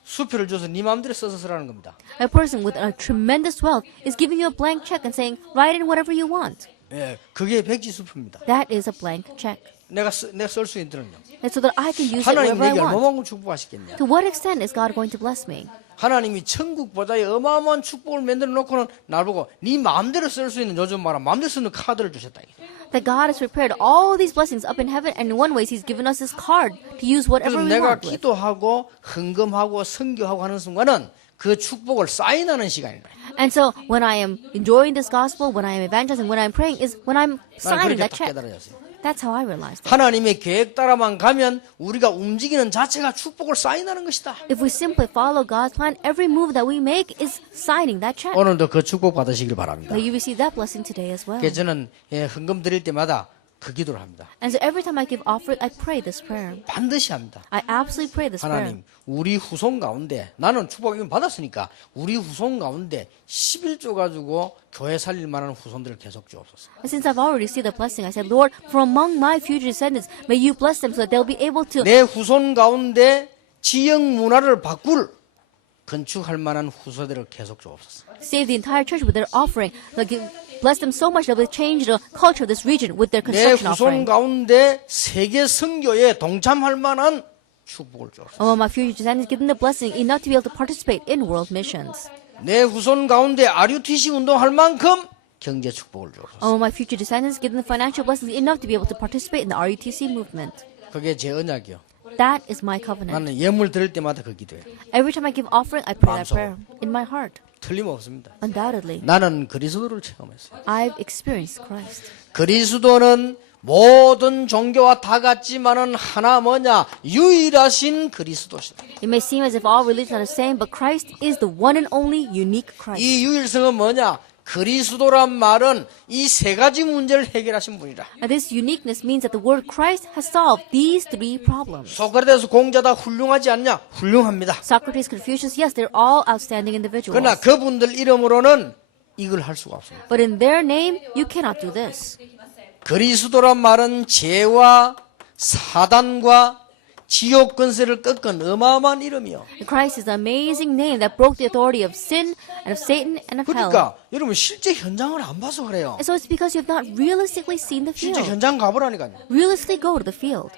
수표를 줘서 네 마음대로 써서 쓰라는 겁니다. A person with a tremendous wealth is giving you a blank check and saying, write in whatever you want. 예, 그게 백지 수표입니다. That is a blank check. 내가 쓸 수 있도록요. And so that I can use it 하나님 wherever I 내게 want. 얼마만큼 축복하시겠냐? To what extent is God going to bless me? 하나님이 천국보다의 어마어마한 축복을 만들어 놓고는 나보고 네 마음대로 쓸 수 있는 요즘 말하면 마음대로 쓰는 카드를 주셨다. That God has prepared all these blessings up in heaven, and in one way, He's given us this card to use whatever 그래서 we 내가 want with. 기도하고 헌금하고 선교하고 하는 순간은 그 축복을 사인하는 시간이다. And so, when I am enjoying this gospel, when I am evangelizing, when I'm praying, is when I'm 나는 signing 그렇게 that 딱 check. 깨달아졌어요. That's how I realized it. 하나님의 계획 따라만 가면 우리가 움직이는 자체가 축복을 사인하는 것이다. If we simply follow God's plan, every move that we make is signing that check. 오늘도 그 축복 받으시길 바랍니다. May you receive that blessing today as well. 그래서 저는 헌금 드릴 때마다 그 기도를 합니다. And so every time I give offering, I pray this prayer. 반드시 합니다. I absolutely pray this prayer. 하나님, 우리 후손 가운데 나는 축복 이미 받았으니까 우리 후손 가운데 11조 가지고 교회 살릴 만한 후손들을 계속 주옵소서. And since I've already received the blessing, I said, Lord, from among my future descendants, may you bless them so that they'll be able to 내 후손 가운데 지역 문화를 바꿀 건축할 만한 후손들을 계속 주옵소서. save the entire church with their offering. They'll bless them so much that they'll change the culture of this region with their 내 construction 후손 offering. 가운데 세계 선교에 동참할 만한 축복을 주옵소서. Among my future descendants, give them the blessing enough to be able to participate in world missions. 내 후손 가운데 RUTC 운동할 만큼 경제 축복을 주옵소서. Among my future descendants, give them the financial blessings enough to be able to participate in the RUTC movement. 그게 제 언약이요. That is my covenant. 나는 예물 드릴 때마다 그 기도해요. Every time I give offering, I pray that 마음속으로. prayer in my heart. 틀림없습니다. Undoubtedly, 나는 그리스도를 체험했어요. I've experienced Christ. 그리스도는 모든 종교와 다 같지만은 하나 뭐냐? 유일하신 그리스도시다. It may seem as if all religions are the same, but Christ is the one and only unique Christ. 이 유일성은 뭐냐? 그리스도란 말은 이 세 가지 문제를 해결하신 분이라. And this uniqueness means that the word Christ has solved these three problems. 소크라테스 공자다 훌륭하지 않냐? 훌륭합니다. Socrates, Confucius, yes, they're all outstanding individuals. 그러나 그분들 이름으로는 이걸 할 수가 없습니다. But in their name, you cannot do this. 그리스도란 말은 죄와 사단과 지옥 권세를 꺾은 어마어마한 이름이요. Christ is an amazing name that broke the authority of sin and of Satan and of hell. 그러니까 여러분 실제 현장을 안 봐서 그래요. And so it's because you have not realistically seen the 실제 field. 현장 가보라니까요. Realistically go to the field.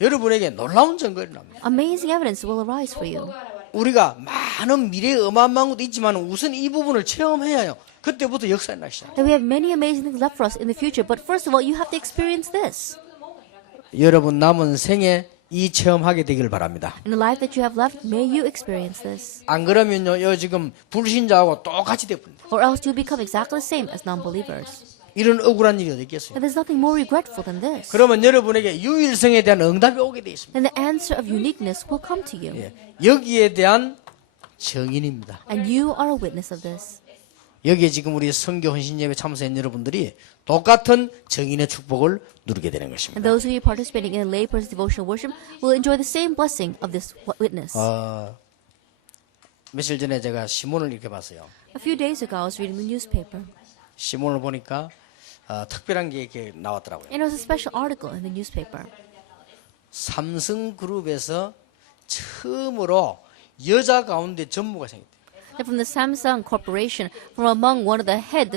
여러분에게 놀라운 증거를 납니다. Amazing evidence will arise for you. 우리가 많은 미래에 어마어마한 것도 있지만 우선 이 부분을 체험해야 해요. 그때부터 역사에 나기 시작. And we have many amazing things left for us in the future. But first of all, you have to experience this. 여러분 남은 생에 이 체험하게 되길 바랍니다. In the life that you have left, may you experience this. 안 그러면요, 여 지금 불신자하고 똑같이 돼버립니다. Or else you'll become exactly the same as non-believers. 이런 억울한 일이 어디 있겠어요? And there's nothing more regretful than this. 그러면 여러분에게 유일성에 대한 응답이 오게 돼 있습니다. Then the answer of uniqueness will come to you. 예, 여기에 대한 증인입니다. And you are a witness of this. 여기에 지금 우리 선교 헌신 예배 참석한 여러분들이 똑같은 증인의 축복을 누리게 되는 것입니다. And those who are participating in a layperson's devotional worship will enjoy the same blessing of this witness. 며칠 전에 제가 신문을 이렇게 봤어요. A few days ago, I was reading the newspaper. 신문을 보니까 특별한 게 이렇게 나왔더라고요. And it was a special article in the newspaper. 삼성그룹에서 처음으로 여자 가운데 전무가 생겼대요. That from the Samsung Corporation, from among one of the head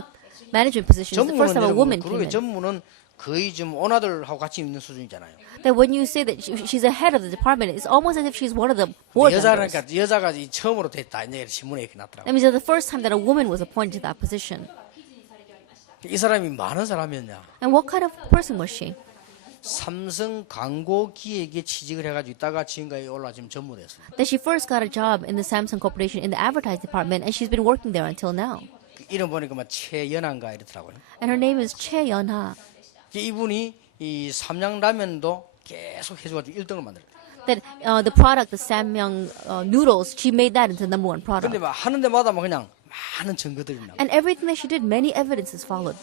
management positions, the first time a woman came 그룹의 in. 전무는 거의 좀 오나들하고 같이 있는 수준이잖아요. That when you say that she's a head of the department, it's almost as if she's one of the board members. 여자라니까 여자가 처음으로 됐다 이제 신문에 이렇게 났더라고요. That means that the first time that a woman was appointed to that position. 이 사람이 많은 사람이었냐? And what kind of person was she? 삼성 광고 기획에 취직을 해가지고 있다가 지금까지 올라 지금 전무됐어요. That she first got a job in the Samsung Corporation in the advertising department, and she's been working there until now. 이름 보니까 막 최연한가 이렇더라고요. And her name is Choi Yeon-ha. 이분이 이 삼양라면도 계속 해줘가지고 1등을 만들었어요. That the product, the Samyang noodles, she made that into the number one product. 근데 막 하는 데마다 막 그냥 많은 증거들이 나와요. And everything that she did, many evidences followed.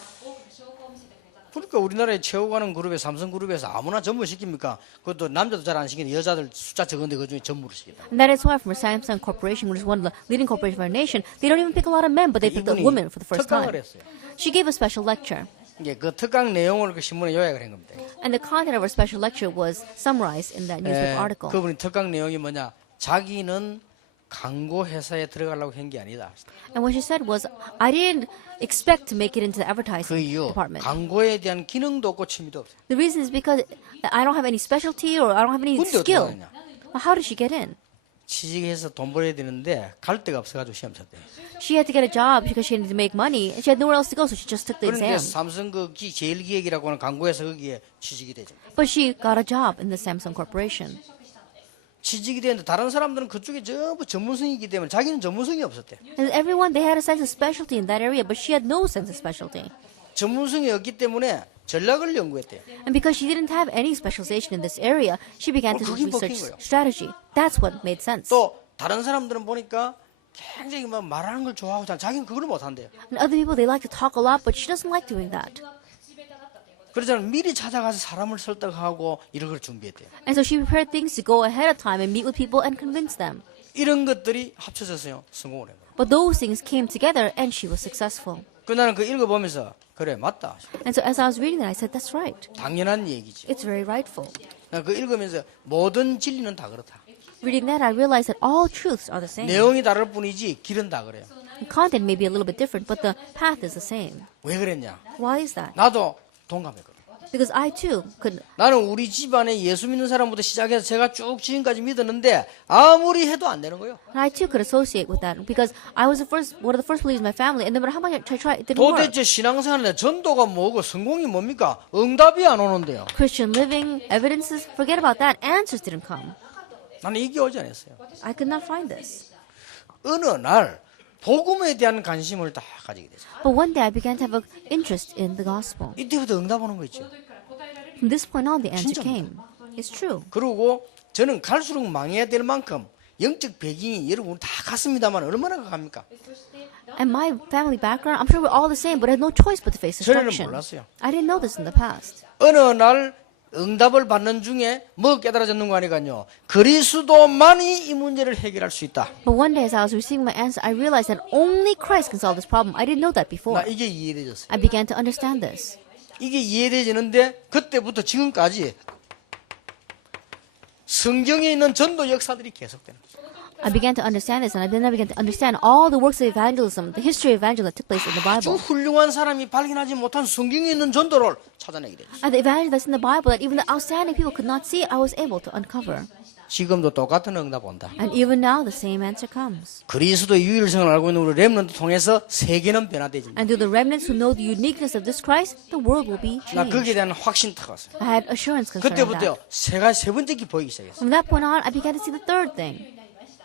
그러니까 우리나라에 최고가는 그룹에 삼성그룹에서 아무나 전무 시킵니까? 그것도 남자도 잘 안 시키는데 여자들 숫자 적은데 그중에 전무를 시킨다. And that is why from Samsung Corporation, which is one of the leading corporations of our nation, they don't even pick a lot of men, but they pick the 이분이 women for the first 특강을 time. 했어요. She gave a special lecture. 이게 그 특강 내용을 그 신문에 요약을 한 겁니다. And the content of her special lecture was summarized in that newspaper article. 그분이 특강 내용이 뭐냐? 자기는 광고 회사에 들어가려고 한 게 아니다. And what she said was, I didn't expect to make it into the 그 advertising 이유 department. 광고에 대한 기능도 없고 취미도 없어요. The reason is because I don't have any specialty or I don't have any 근데 어떻게 skill. 하느냐? How did she get in? 취직해서 돈 벌어야 되는데 갈 데가 없어가지고 시험 쳤대. She had to get a job because she needed to make money and she had nowhere else to go, so she just took the 그런데 exam. 삼성 그 제일기획이라고 하는 광고회사 거기에 취직이 되죠. But she got a job in the Samsung Corporation. 취직이 되는데 다른 사람들은 그쪽에 전부 전문성이기 때문에 자기는 전문성이 없었대. And everyone, they had a sense of specialty in that area, but she had no sense of specialty. 전문성이 없기 때문에 전략을 연구했대요. And because she didn't have any specialization in this area, she began to 그게 먹힌 research 거예요. strategy. That's what made sense. 또 다른 사람들은 보니까 굉장히 막 말하는 걸 좋아하고 자기는 그걸 못한대요. And other people, they like to talk a lot, but she doesn't like doing that. 그러잖아 미리 찾아가서 사람을 설득하고 이런 걸 준비했대요. And so she prepared things to go ahead of time and meet with people and convince them. 이런 것들이 합쳐져서요 성공을 해요. But those things came together and she was successful. 그 나는 그 읽어보면서 그래 맞다. And so as I was reading that, I said, that's right. 당연한 얘기지. It's very rightful. 나 그 읽으면서 모든 진리는 다 그렇다. Reading that, I realized that all truths are the same. 내용이 다를 뿐이지 길은 다 그래요. The content may be a little bit different, but the path is the same. 왜 그랬냐? Why is that? 나도 동감했거든. Because I too could. 나는 우리 집안에 예수 믿는 사람부터 시작해서 제가 쭉 지금까지 믿었는데 아무리 해도 안 되는 거예요. And I too could associate with that because I was one of the first believers in my family, and no matter how much I tried, it didn't work. 도대체 신앙생활에 전도가 뭐고 성공이 뭡니까? 응답이 안 오는데요. Christian living, evidences, forget about that. Answers didn't come. 나는 이게 오지 않았어요. I could not find this. 어느 날 복음에 대한 관심을 다 가지게 됐어요. But one day I began to have an interest in the gospel. 이때부터 응답 오는 거 있죠. From this point on, the answer 진짜입니다. came. It's true. 그리고 저는 갈수록 망해야 될 만큼 영적 배경이 여러분 다 같습니다만 얼마나 갑니까? And my family background, I'm sure we're all the same, but I had no choice but to face 전에는 destruction. 몰랐어요. I didn't know this in the past. 어느 날 응답을 받는 중에 뭐 깨달아졌는 거 아니까요. 그리스도만이 이 문제를 해결할 수 있다. But one day as I was receiving my answer, I realized that only Christ can solve this problem. I didn't know that before. 나 이게 이해되졌어요. I began to understand this. 이게 이해되지는데 그때부터 지금까지 성경에 있는 전도 역사들이 계속되는 거예요. I began to understand this, and then I began to understand all the works of evangelism, the history of evangelism that took place in the 아주 Bible. 훌륭한 사람이 발견하지 못한 성경에 있는 전도를 찾아내게 됐어요. And the evangelism that's in the Bible that even the outstanding people could not see, I was able to uncover. 지금도 똑같은 응답 온다. And even now, the same answer comes. 그리스도의 유일성을 알고 있는 우리 렘넌트 통해서 세계는 변화되집니다. And through the remnants who know the uniqueness of this Christ, the world will be 나 거기에 changed. 대한 확신 딱 왔어요. I had assurance concerning 그때부터 that. 세 번째 게 보이기 시작했어요. From that point on, I began to see the third thing.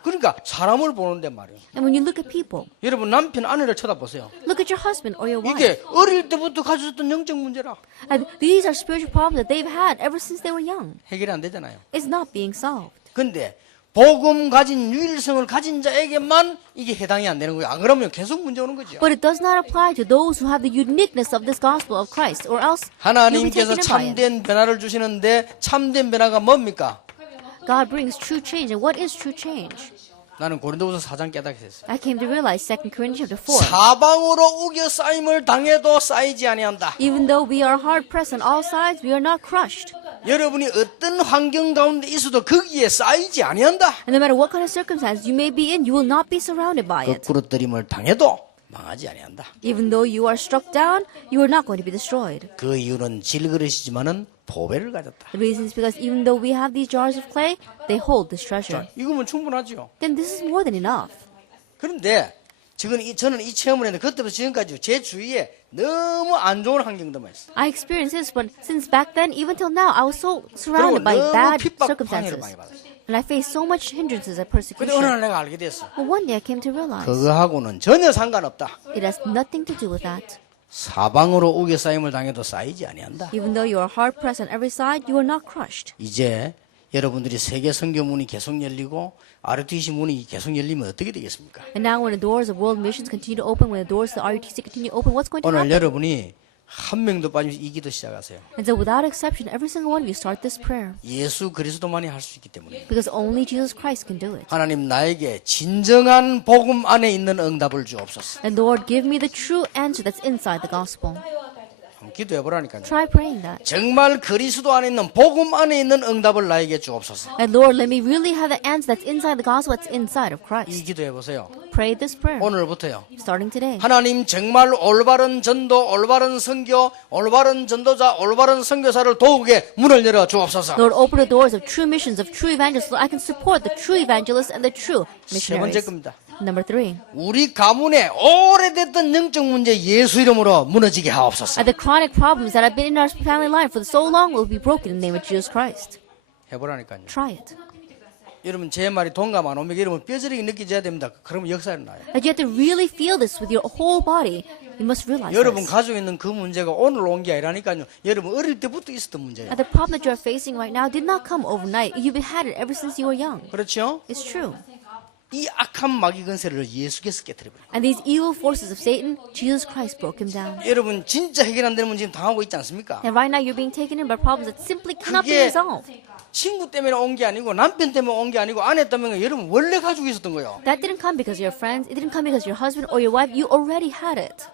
그러니까 사람을 보는데 말이에요. And when you look at people, 여러분 남편 아내를 쳐다보세요. look at your husband or your wife. 이게 어릴 때부터 가졌던 영적 문제라 And these are spiritual problems that they've had ever since they were young. 해결이 안 되잖아요. It's not being solved. 근데 복음 가진 유일성을 가진 자에게만 이게 해당이 안 되는 거예요. 안 그러면 계속 문제 오는 거죠. But it does not apply to those who have the uniqueness of this gospel of Christ, or else you'll be 하나님께서 taken in by it. 참된 변화를 주시는데 참된 변화가 뭡니까? God brings true change. And what is true change? 나는 고린도후서 4장 깨닫게 됐어요. I came to realize 2 Corinthians chapter 4. 사방으로 우겨 쌓임을 당해도 쌓이지 아니한다. Even though we are hard pressed on all sides, we are not crushed. 여러분이 어떤 환경 가운데 있어도 거기에 쌓이지 아니한다. And no matter what kind of circumstance you may be in, you will not be surrounded by it. 거꾸로뜨림을 당해도 망하지 아니한다. Even though you are struck down, you are not going to be destroyed. 그 이유는 질그릇이지만은 보배를 가졌다. The reason is because even though we have these jars of clay, they hold this treasure. 이거면 충분하죠. Then this is more than enough. 그런데 저는 이 체험을 했는데 그때부터 지금까지 제 주위에 너무 안 좋은 환경들만 있어요. I experienced this, but since back then, even till now, I was so 그리고 surrounded by 너무 bad 핍박 circumstances. 방해를 많이 받았어요. And I faced so much hindrances and 근데 어느 날 persecution. 내가 알게 됐어. But one day I came to realize 그거하고는 전혀 상관없다. it has nothing to do with that. 사방으로 우겨 쌓임을 당해도 쌓이지 아니한다. Even though you are hard pressed on every side, you are not crushed. 이제 여러분들이 세계 선교 문이 계속 열리고 RUTC 문이 계속 열리면 어떻게 되겠습니까? And now when the doors of world missions continue to open, when the doors of the RUTC continue to open, what's going to 오늘 happen? 여러분이 한 명도 빠짐없이 이 기도 시작하세요. And so without exception, every single one of you start this prayer. 예수 그리스도만이 할 수 있기 때문에 Because only Jesus Christ can do it. 하나님 나에게 진정한 복음 안에 있는 응답을 주옵소서. And Lord, give me the true answer that's inside the gospel. 한번 기도해 보라니까요. Try praying that. 정말 그리스도 안에 있는 복음 안에 있는 응답을 나에게 주옵소서. And Lord, let me really have the answer that's inside the gospel, that's inside of 이 Christ. 기도해 보세요. Pray this prayer. 오늘부터요. Starting today. 하나님 정말 올바른 전도, 올바른 선교, 올바른 전도자, 올바른 선교사를 도우게 문을 열어 주옵소서. Lord, open the doors of true missions, of true evangelists, so I can support the true evangelists and the true 세 번째 missionaries. 겁니다. Number 3. 우리 가문에 오래됐던 영적 문제 예수 이름으로 무너지게 하옵소서. The chronic problems that have been in our family life for so long will be broken in the name of Jesus Christ. 해보라니까요. Try it. 여러분 제 말이 동감 안 오면 여러분 뼈저리게 느껴져야 됩니다. 그러면 역사가 나요. And you have to really feel this with your whole body. You must realize 여러분 this. 가지고 있는 그 문제가 오늘 온 게 아니라니까요. 여러분 어릴 때부터 있었던 문제예요. And the problem that you are facing right now did not come overnight. You've had it ever since you were young. 그렇죠? It's true. 이 악한 마귀 근세를 예수께서 깨뜨려버려요. And these evil forces of Satan, Jesus Christ broke him down. 여러분 진짜 해결 안 되는 문제 지금 당하고 있지 않습니까? And right now you're being taken in by problems that simply cannot be 그게 resolved. 친구 때문에 온 게 아니고 남편 때문에 온 게 아니고 아내 때문에 여러분 원래 가지고 있었던 거예요. That didn't come because you're friends. It didn't come because your husband or your wife. You already had it.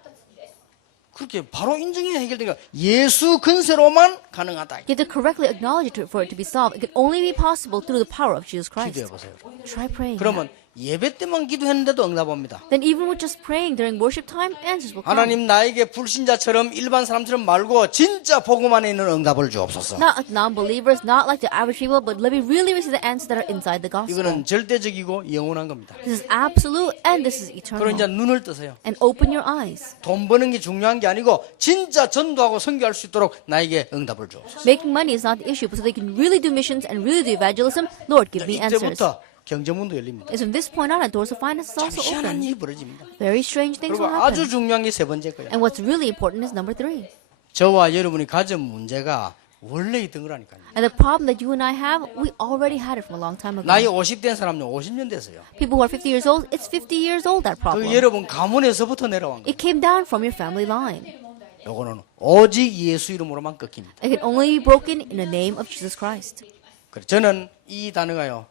그렇게 바로 인정해야 해결되니까 예수 근세로만 가능하다. You have to correctly acknowledge it for it to be solved. It can only be possible through the power of Jesus 기도해 Christ. 보세요. Try praying. 그러면 예배 때만 기도했는데도 응답 옵니다. Then even with just praying during worship time, answers will come. 하나님 나에게 불신자처럼 일반 사람처럼 말고 진짜 복음 안에 있는 응답을 주옵소서. Not like non-believers, not like the average people, but let me really receive the answers that are inside the gospel. 이거는 절대적이고 영원한 겁니다. This is absolute and this is 그럼 이제 eternal. 눈을 뜨세요. And open your eyes. 돈 버는 게 중요한 게 아니고 진짜 전도하고 선교할 수 있도록 나에게 응답을 주옵소서. Making money is not the issue, but so they can really do missions and really do evangelism, Lord, give me answers. 이때부터 경제문도 열립니다. And from this point on, the doors of finance is 참 also 희한한 open. 일이 벌어집니다. Very strange things 그리고 will 아주 happen. 중요한 게 세 번째 거예요. And what's really important is number 3. 저와 여러분이 가진 문제가 원래 있던 거라니까요. And the problem that you and I have, we already had it from a long time ago. 나이 50 된 사람은 50년 됐어요. People who are 50 years old, it's 50 years old, that 그 problem. 여러분 가문에서부터 내려온 거예요. It came down from your family line. 요거는 오직 예수 이름으로만 꺾입니다. It can only be broken in the name of Jesus Christ. 그래서 저는 이 단어가요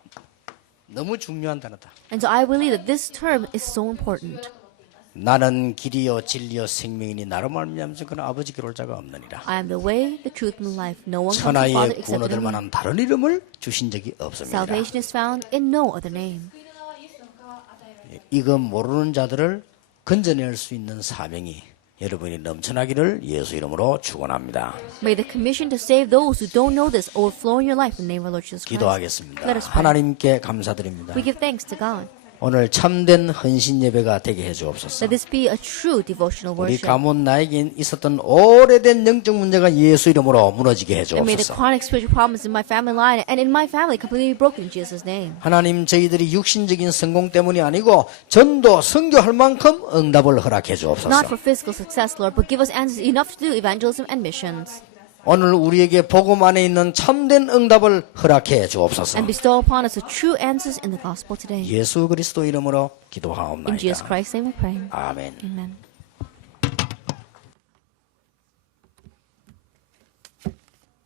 너무 중요한 단어다. And so I believe that this term is so important. 나는 길이요 진리요 생명이니 나로 말미암아서 그는 아버지께로 올 자가 없느니라. I am the way, the truth, and the life. No one comes to the Father 천하에 except 구원받을 through me. 만한 다른 이름을 주신 적이 없습니다. Salvation is found in no other name. 이거 모르는 자들을 건져낼 수 있는 사명이 여러분이 넘쳐나기를 예수 이름으로 축원합니다. May the commission to save those who don't know this overflow in your life in the name of our Lord Jesus Christ. 기도하겠습니다. Let us pray. 하나님께 감사드립니다. We give thanks to God. 오늘 참된 헌신 예배가 되게 해주옵소서. Let this be a true devotional 우리 worship. 가문 나에게 있었던 오래된 영적 문제가 예수 이름으로 무너지게 And may the 해주옵소서. chronic spiritual problems in my family line and in my family completely be broken in Jesus' name. 하나님 저희들이 육신적인 성공 때문이 아니고 전도 선교할 만큼 응답을 허락해 Not 주옵소서. for physical success, Lord, but give us answers enough to do evangelism and missions. 오늘 우리에게 복음 안에 있는 참된 응답을 허락해 주옵소서. And bestow upon us the true answers in the gospel today. 예수 그리스도 이름으로 In 기도하옵나이다. Jesus Christ's name we pray. 아멘. Amen.